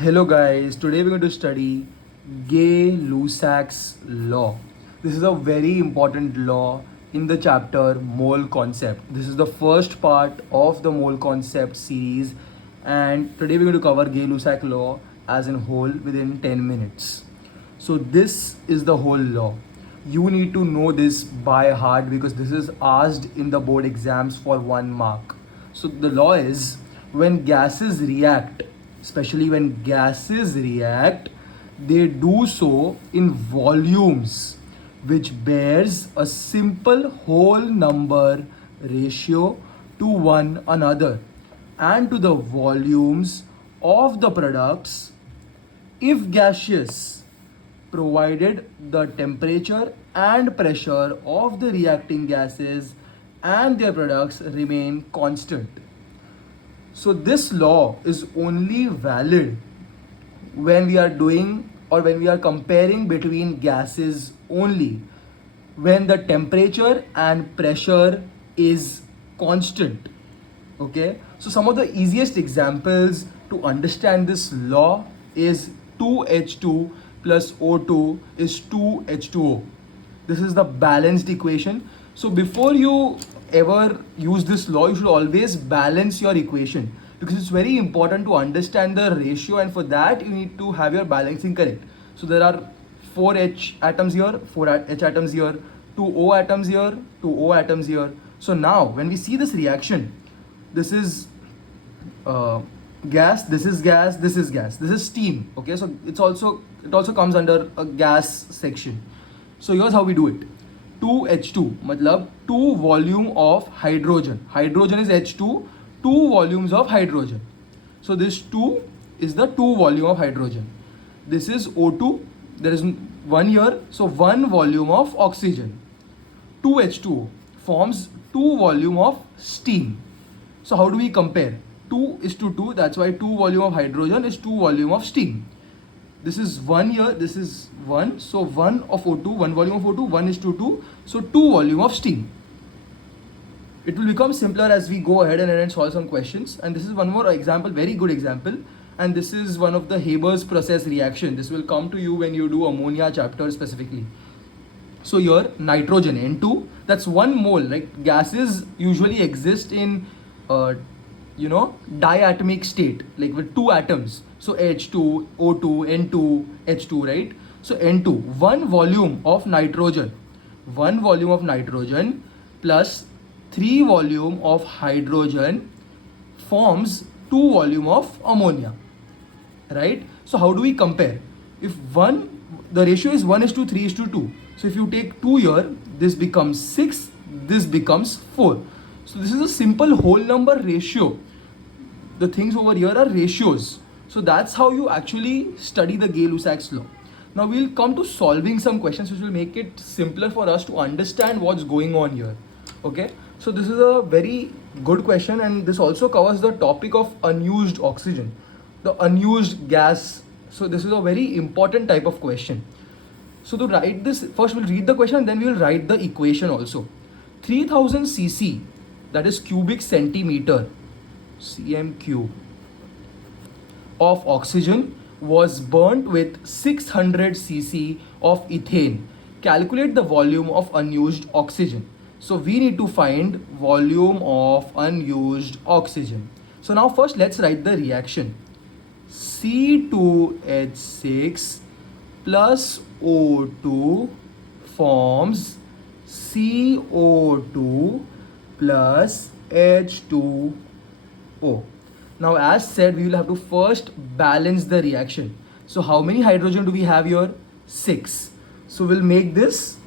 Hello guys, today we're going to study Gay Lussac's Law. This is a very important law in the chapter mole concept. This is the first part of the mole concept series, and today we're going to cover Gay Lussac Law as in whole within 10 minutes. So this is the whole law. You need to know this by heart because this is asked in the board exams for 1 mark. So the law is when gases react, especially when gases react, they do so in volumes which bears a simple whole number ratio to one another and to the volumes of the products if gaseous, provided the temperature and pressure of the reacting gases and their products remain constant. So this law is only valid when we are doing or when we are comparing between gases only, when the temperature and pressure is constant. Okay, so some of the easiest examples to understand this law is 2H2 plus O2 is 2H2O. This is the balanced equation. So before you ever use this law, you should always balance your equation because it's very important to understand the ratio, and for that you need to have your balancing correct. So there are 4 H atoms here, 4 H atoms here, 2 O atoms here, 2 O atoms here. So now when we see this reaction, this is gas, this is gas, this is gas, this is steam. Okay, so it also comes under a gas section. So here's how we do it. 2H2 matlab 2 volume of hydrogen. Hydrogen is H2, 2 volumes of hydrogen. So this 2 is the 2 volume of hydrogen. This is O2, there is 1 here, so 1 volume of oxygen. 2H2O forms 2 volume of steam. So how do we compare? 2 is to 2, that's why 2 volume of hydrogen is 2 volume of steam. This is 1 here, this is 1, so 1 of O2, 1 volume of O2, 1 is to 2, so 2 volume of steam. It will become simpler as we go ahead and solve some questions. And this is one more example, very good example. And this is one of the Haber's process reaction. This will come to you when you do ammonia chapter specifically. So here nitrogen N2, that's 1 mole, right? Gases usually exist in diatomic state, like with 2 atoms. So H2, O2, N2, H2, right? So N2, 1 volume of nitrogen, 1 volume of nitrogen plus 3 volume of hydrogen forms 2 volume of ammonia, right? So how do we compare? If the ratio is 1 is to 3 is to 2. So if you take 2 here, this becomes 6, this becomes 4. So this is a simple whole number ratio. The things over here are ratios. So that's how you actually study the Gay Lussac's law. Now we'll come to solving some questions which will make it simpler for us to understand what's going on here. Okay, so this is a very good question, and this also covers the topic of unused oxygen, the unused gas. So this is a very important type of question. So to write this, first we'll read the question and then we will write the equation also. 3000 cc, that is cubic centimeter, cm cube, of oxygen was burnt with 600 cc of ethane. Calculate the volume of unused oxygen. So we need to find volume of unused oxygen. So now first let's write the reaction. C2H6 plus O2 forms CO2 plus H2O. Now as said, we will have to first balance the reaction. So how many hydrogen do we have here? 6. So we'll make this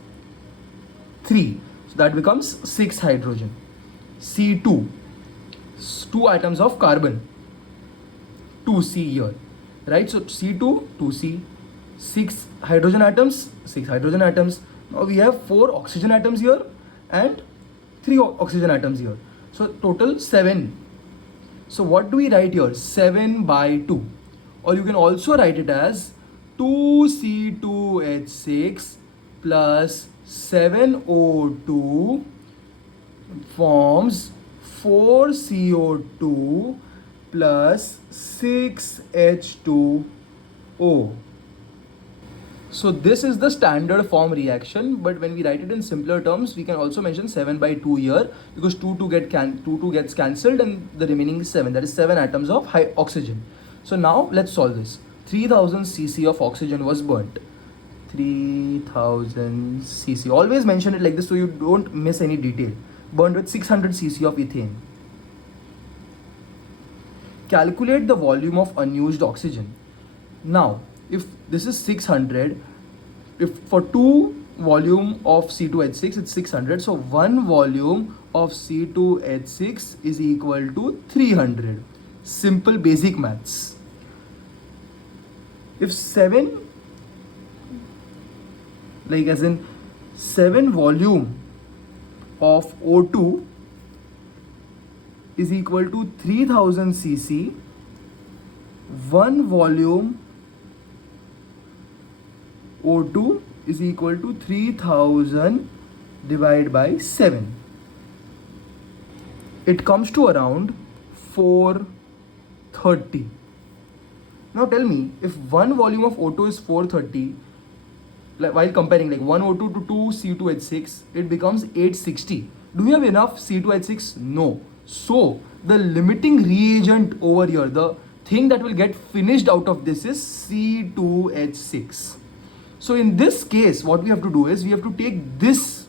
3. So that becomes 6 hydrogen. C2, 2 atoms of carbon, 2C here, right? So C2, 2C, 6 hydrogen atoms, 6 hydrogen atoms. Now we have 4 oxygen atoms here and 3 oxygen atoms here. So total 7. So what do we write here? 7 by 2. Or you can also write it as 2C2H6 plus 7O2 forms 4CO2 plus 6H2O. So this is the standard form reaction, but when we write it in simpler terms, we can also mention 7 by 2 here, because 2 gets cancelled and the remaining is 7. That is 7 atoms of high oxygen. So now let's solve this. 3000 cc of oxygen was burnt. 3000 cc. Always mention it like this so you don't miss any detail. Burned with 600 cc of ethane. Calculate the volume of unused oxygen. Now, if this is 600, if for 2 volume of C2H6 it's 600, so 1 volume of C2H6 is equal to 300. Simple basic maths. If 7, like as in 7 volume of O2 is equal to 3000 cc, 1 volume O2 is equal to 3000 divided by 7. It comes to around 430. Now tell me, if 1 volume of O2 is 430, like while comparing like 1 O2 to 2 C2H6, it becomes 860. Do we have enough C2H6? No. So the limiting reagent over here, the thing that will get finished out of this is C2H6. So in this case, what we have to do is we have to take this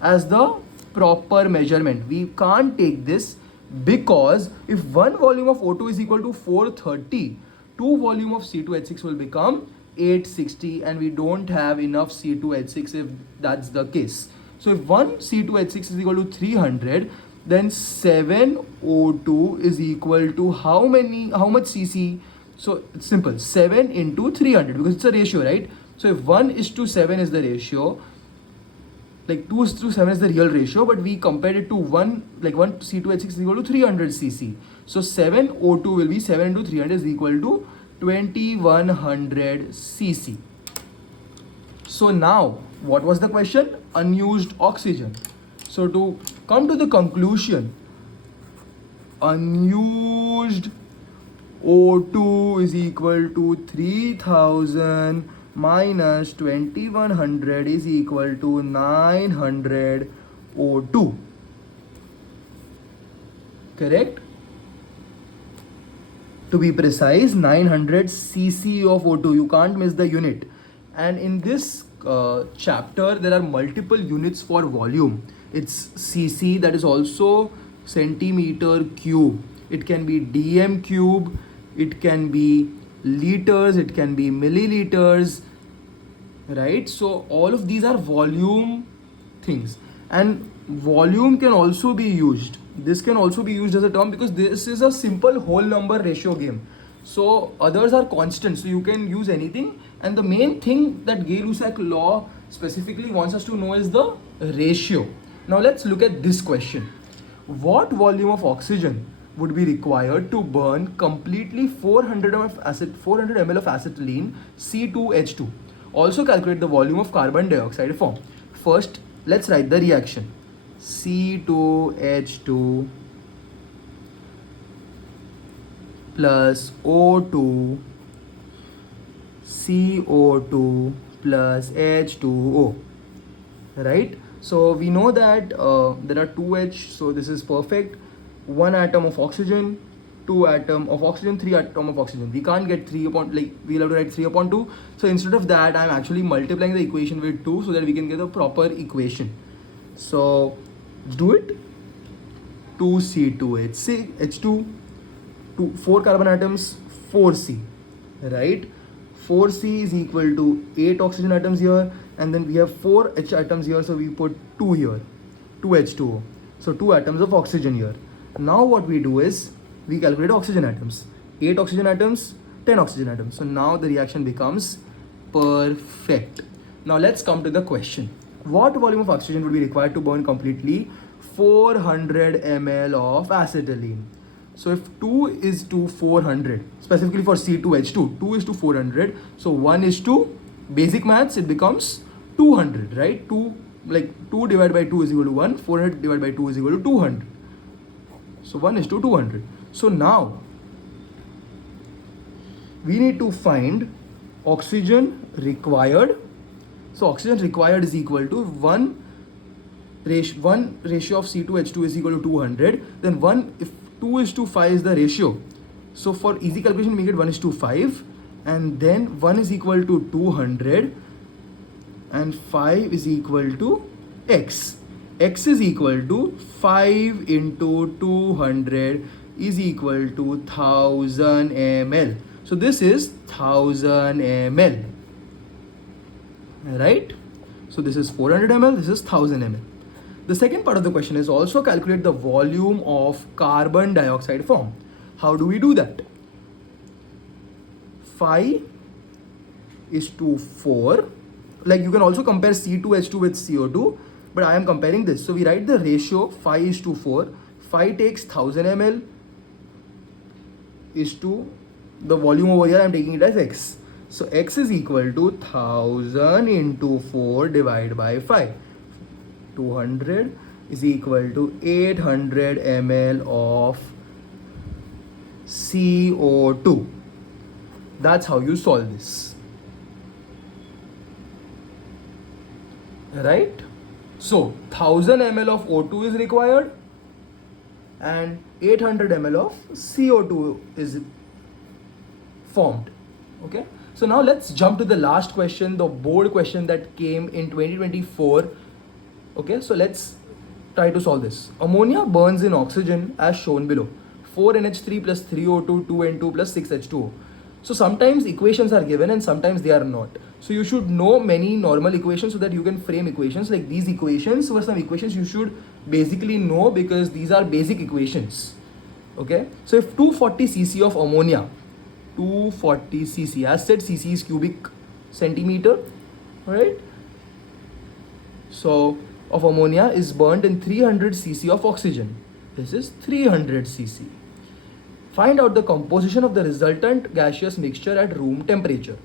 as the proper measurement. We can't take this because if 1 volume of O2 is equal to 430, 2 volume of C2H6 will become 860, and we don't have enough C2H6 if that's the case. So if 1 C2H6 is equal to 300, then 7 O2 is equal to how much Cc? So it's simple, 7 into 300, because it's a ratio, right? So if 1:7 is the ratio, like 2:7 is the real ratio, but we compared it to 1 C2H6 is equal to 300 cc. So 7 O2 will be 7 into 300 is equal to 2100 cc. So now, what was the question? Unused oxygen. So to come to the conclusion, unused O2 is equal to 3000 minus 2100 is equal to 900 O2. Correct? To be precise, 900 cc of O2. You can't miss the unit. And in this chapter, there are multiple units for volume. It's cc, that is also centimeter cube. It can be dm cube. It can be liters. It can be milliliters. Right? So all of these are volume things. And volume can also be used. This can also be used as a term because this is a simple whole number ratio game. So others are constant, so you can use anything. And the main thing that Gay Lussac Law specifically wants us to know is the ratio. Now let's look at this question. What volume of oxygen would be required to burn completely 400 ml of acetylene C2H2? Also calculate the volume of carbon dioxide formed. First, let's write the reaction. C2H2 plus O2 CO2 plus H2O. Right? So we know that there are 2H, so this is perfect. 1 atom of oxygen, 2 atom of oxygen, 3 atom of oxygen. We can't get 3 upon, like we'll have to write 3 upon 2. So instead of that, I'm actually multiplying the equation with 2 so that we can get a proper equation. So do it. 2C2H2, 4 carbon atoms, 4C, right? 4C is equal to 8 oxygen atoms here, and then we have 4 H atoms here, so we put 2 here, 2H2O. So 2 atoms of oxygen here. Now what we do is, we calculate oxygen atoms. 8 oxygen atoms, 10 oxygen atoms. So now the reaction becomes perfect. Now let's come to the question. What volume of oxygen would be required to burn completely 400 ml of acetylene? So if 2 is to 400, specifically for C2H2, 2 is to 400. So 1 is to, basic maths, it becomes 200, right? 2 divided by 2 is equal to 1, 400 divided by 2 is equal to 200. So 1 is to 200. So now we need to find oxygen required. So oxygen required is equal to 1 ratio of C2H2 is equal to 200. Then 1, if 2 is to 5 is the ratio. So for easy calculation, make it 1 is to 5. And then 1 is equal to 200. And 5 is equal to X. X is equal to 5 into 200 is equal to 1000 ml. So this is 1000 ml. Right? So this is 400 ml, this is 1000 ml. The second part of the question is also calculate the volume of carbon dioxide formed. How do we do that? 5 is to 4. Like you can also compare C2H2 with CO2, but I am comparing this. So we write the ratio 5 is to 4. 5 takes 1000 ml is to the volume over here. I am taking it as X. So X is equal to 1000 into 4 divided by 5. 200 is equal to 800 ml of CO2. That's how you solve this. Right? So 1000 ml of O2 is required and 800 ml of CO2 is formed. Okay? So now let's jump to the last question, the board question that came in 2024. Okay, so let's try to solve this. Ammonia burns in oxygen as shown below. 4NH3 plus 3O2, 2N2 plus 6H2O. So sometimes equations are given and sometimes they are not. So you should know many normal equations so that you can frame equations. Like these equations were some equations you should basically know because these are basic equations. Okay, so if 240 cc of ammonia, 240 cc, as said cc is cubic centimeter, right? So of ammonia is burnt in 300 cc of oxygen. This is 300 cc. Find out the composition of the resultant gaseous mixture at room temperature.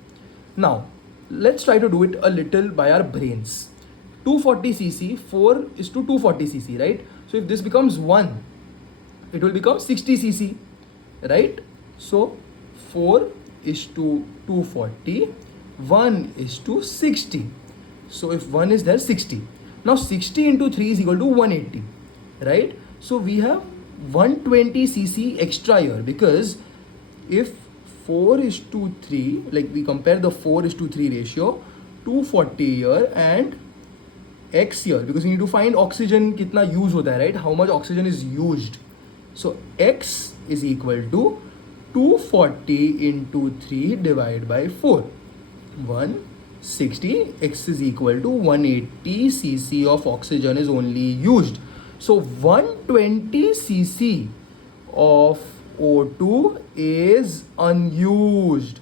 Now, let's try to do it a little by our brains. 240 cc, 4 is to 240 cc, right? So if this becomes 1, it will become 60 cc, right? So 4 is to 240, 1 is to 60. So if 1 is there, 60. Now 60 into 3 is equal to 180, right? So we have 120 cc extra here because if 4 is to 3, like we compare the 4 is to 3 ratio, 240 here and X here, because we need to find oxygen kitna use hota hai, right? How much oxygen is used. So X is equal to 240 into 3 divided by 4. 160. X is equal to 180 cc of oxygen is only used. So 120 cc of O2 is unused.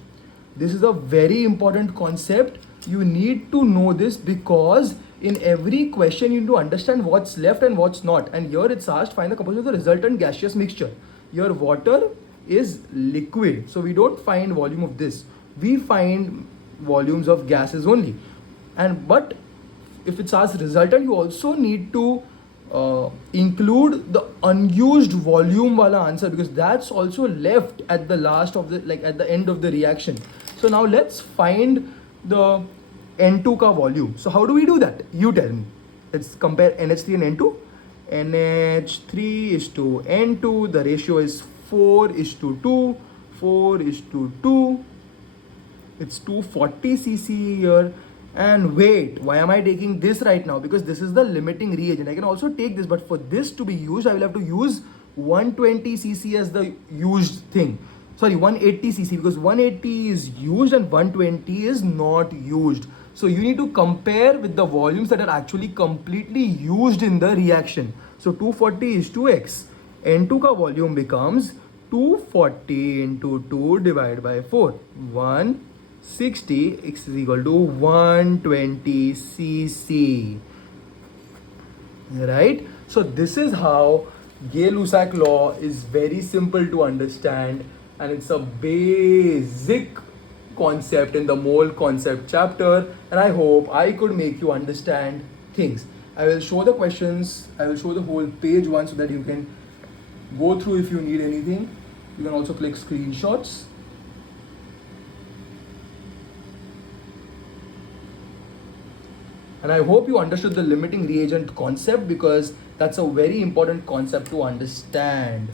This is a very important concept. You need to know this because in every question you need to understand what's left and what's not. And here it's asked find the composition of the resultant gaseous mixture. Your water is liquid, so we don't find volume of this. We find volumes of gases only. And but if it's asked resultant, you also need to include the unused volume wala answer because that's also left at the last of the at the end of the reaction. So now let's find the N2 ka volume. So how do we do that? You tell me. Let's compare NH3 and N2. NH3 is to N2. The ratio is 4 is to 2. 4 is to 2. It's 240 cc here. And wait, why am I taking this right now? Because this is the limiting reagent. I can also take this, but for this to be used, I will have to use 120 cc as the used thing. Sorry, 180 cc because 180 is used and 120 is not used. So you need to compare with the volumes that are actually completely used in the reaction. So 240 is to X. N2 ka volume becomes 240 into 2 divided by 4. 160. X is equal to 120 cc. Right? So this is how Gay Lussac law is very simple to understand, and it's a basic concept in the mole concept chapter, and I hope I could make you understand things. I will show the questions, I will show the whole page one so that you can go through if you need anything. You can also click screenshots. And I hope you understood the limiting reagent concept, because that's a very important concept to understand.